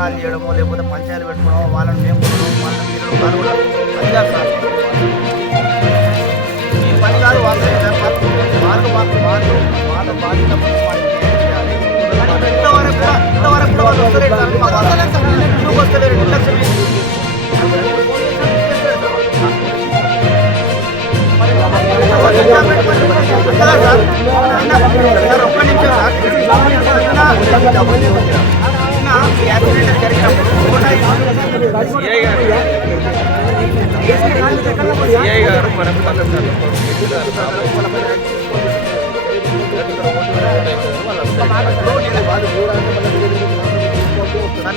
ధర్నాలు చేయడమో లేకపోతే పంచాయతీలు పెట్టుకోవడమో వాళ్ళని మేము వాళ్ళని మీరు పాల్గొనడం అది కాదు సార్. ఈ పని కాదు వాళ్ళ బాధ్యత చేయాలి. ఇంతవరకు వాళ్ళు వస్తలేదు సార్. ఎందుకు వస్తలేరు? నిర్లక్ష్యం సార్. ఒక్క నిమిషం సార్. యాక్సిడెంట్ జరిగినప్పుడు సిఐ గారు మనకు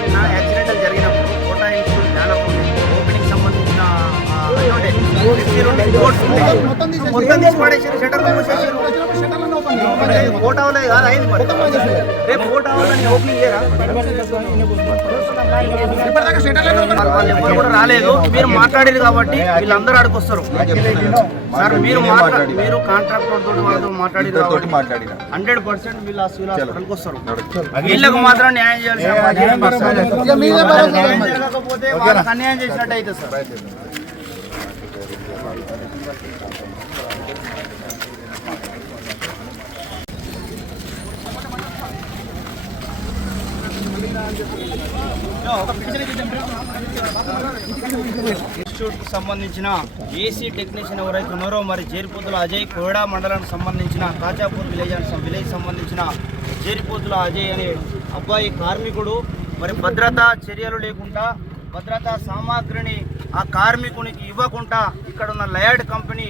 నిన్న యాక్సిడెంటల్ జరిగినప్పుడు కోటా ఇన్స్టిట్యూట్ జ్ఞానపూర్ ఓపెనింగ్ సంబంధించిన మొత్తం తీసి పడేసారు. షటర్ మూసేసారు. కోట అవ్వలేదు కాదు అయింది. మరి రేపు కోట అవ్వాలని ఓపెనింగ్ చేయరా? వాళ్ళు ఎవరు కూడా రాలేదు. మీరు మాట్లాడారు కాబట్టి వీళ్ళందరూ ఆడుకొస్తారు సార్. మీరు కాంట్రాక్టర్ తోటి వాళ్ళతో మాట్లాడారు 100% వీళ్ళు హాస్పిటల్కి వస్తారు. వీళ్ళకు మాత్రం న్యాయం చేయాలి. లేకపోతే వాళ్ళకి అన్యాయం చేసినట్టు అయితే సార్. ఇన్స్టిట్యూట్ కు సంబంధించిన ఏసీ టెక్నీషియన్ ఎవరైతే ఉన్నారో మరి జేరిపోతుల అజయ్ కోడా మండలానికి సంబంధించిన కాచాపూర్ విలేజ్ సంబంధించిన జేరిపోతుల అజయ్ అనే అబ్బాయి కార్మికుడు మరి భద్రతా చర్యలు లేకుండా భద్రతా సామాగ్రిని ఆ కార్మికునికి ఇవ్వకుండా ఇక్కడున్న లయర్డ్ కంపెనీ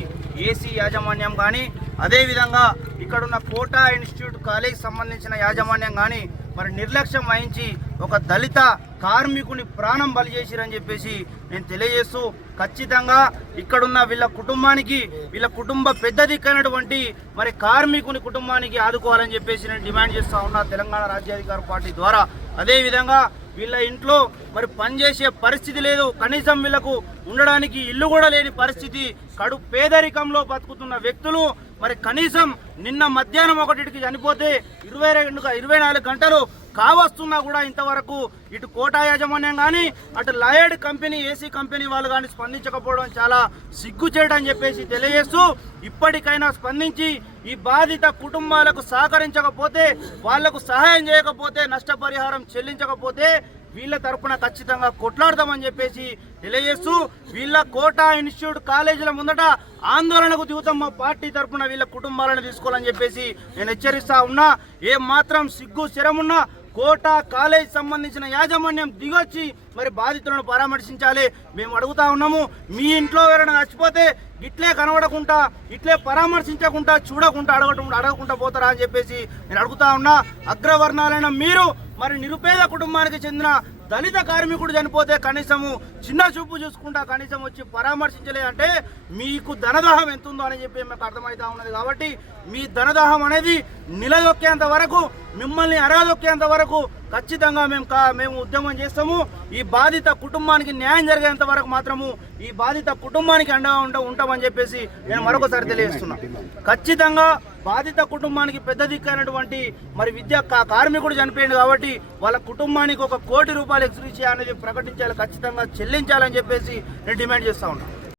ఏసీ యాజమాన్యం కానీ అదేవిధంగా ఇక్కడున్న కోటా ఇన్స్టిట్యూట్ కాలేజ్ సంబంధించిన యాజమాన్యం కానీ మరి నిర్లక్ష్యం వహించి ఒక దళిత కార్మికుని ప్రాణం బలి చేసిరని చెప్పేసి నేను తెలియజేస్తూ ఖచ్చితంగా ఇక్కడున్న వీళ్ళ కుటుంబానికి వీళ్ళ కుటుంబ పెద్ద దిక్కైనటువంటి మరి కార్మికుని కుటుంబానికి ఆదుకోవాలని చెప్పేసి నేను డిమాండ్ చేస్తూ ఉన్నా తెలంగాణ రాజ్యాధికార పార్టీ ద్వారా. అదేవిధంగా వీళ్ళ ఇంట్లో మరి పనిచేసే పరిస్థితి లేదు. కనీసం వీళ్ళకు ఉండడానికి ఇల్లు కూడా లేని పరిస్థితి. కడు పేదరికంలో బతుకుతున్న వ్యక్తులు మరి కనీసం నిన్న మధ్యాహ్నం 1కి చనిపోతే 24 గంటలు కావస్తున్నా కూడా ఇంతవరకు ఇటు కోటా యాజమాన్యం కానీ అటు లయర్డ్ కంపెనీ ఏసీ కంపెనీ వాళ్ళు కానీ స్పందించకపోవడం చాలా సిగ్గుచేటని చెప్పేసి తెలియజేస్తూ ఇప్పటికైనా స్పందించి ఈ బాధిత కుటుంబాలకు సహకరించకపోతే వాళ్లకు సహాయం చేయకపోతే నష్టపరిహారం చెల్లించకపోతే వీళ్ళ తరపున ఖచ్చితంగా కొట్లాడదామని చెప్పేసి తెలియజేస్తూ వీళ్ళ కోటా ఇన్స్టిట్యూట్ కాలేజీల ముందట ఆందోళనకు దిగుతాం. మా పార్టీ తరపున వీళ్ళ కుటుంబాలను తీసుకోవాలని చెప్పేసి నేను హెచ్చరిస్తా ఉన్నా. ఏ మాత్రం సిగ్గు శరమున్నా కోటా కాలేజ్ సంబంధించిన యాజమాన్యం దిగొచ్చి మరి బాధితులను పరామర్శించాలి. మేము అడుగుతా ఉన్నాము, మీ ఇంట్లో ఎవరైనా చచ్చిపోతే ఇట్లే కనబడకుండా ఇట్లే పరామర్శించకుండా చూడకుండా అడగకుండా పోతారా అని చెప్పేసి నేను అడుగుతా ఉన్నా. అగ్రవర్ణాలైన మీరు మరి నిరుపేద కుటుంబానికి చెందిన దళిత కార్మికుడు చనిపోతే కనీసము చిన్న చూపు చూసుకుంటా కనీసం వచ్చి పరామర్శించలే అంటే మీకు ధనదాహం ఎంత ఉందో అని చెప్పి మాకు అర్థమవుతా ఉన్నది. కాబట్టి మీ ధనదాహం అనేది నిలదొక్కేంత వరకు మిమ్మల్ని అరగదొక్కేంత వరకు ఖచ్చితంగా మేము ఉద్యమం చేస్తాము. ఈ బాధిత కుటుంబానికి న్యాయం జరిగేంత వరకు మాత్రము ఈ బాధిత కుటుంబానికి అండగా ఉంటామని చెప్పేసి నేను మరొకసారి తెలియజేస్తున్నా. ఖచ్చితంగా బాధిత కుటుంబానికి పెద్ద దిక్కైనటువంటి మరి కార్మికుడు చనిపోయింది కాబట్టి వాళ్ళ కుటుంబానికి 1 కోటి రూపాయలు ఎక్స్గ్రేషియా అనేది ప్రకటించాలి, ఖచ్చితంగా చెల్లించాలని చెప్పేసి నేను డిమాండ్ చేస్తా ఉన్నాను.